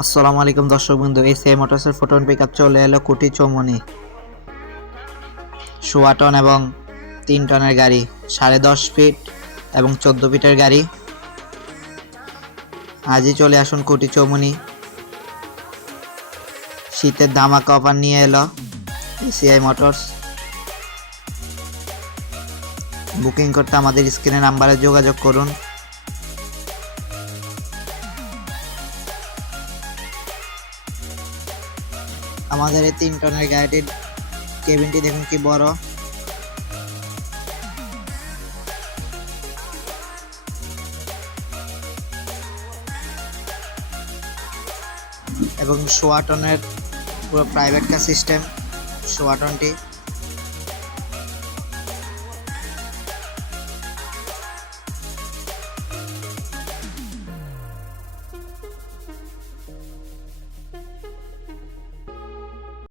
আসসালামু আলাইকুম দর্শক বন্ধু, এসিআই মোটরসের ফোটন পিকআপ চলে এলো কুটি চৌমনি। ১৬ টন এবং ৩ টনের গাড়ি, ১০.৫ ফিট এবং ১৪ ফিটের গাড়ি। আজই চলে আসুন কুটি চৌমনি। শীতের ধামাকা অফার নিয়ে এলো এসিআই মোটরস। বুকিং করতে আমাদের স্ক্রিনে নাম্বারে যোগাযোগ করুন। আমাদের এই ৩ টনের গাড়িটির কেবিনটি দেখুন কি বড়, এবং ১৬ টনের পুরো প্রাইভেট কার সিস্টেম ১৬ টনটি।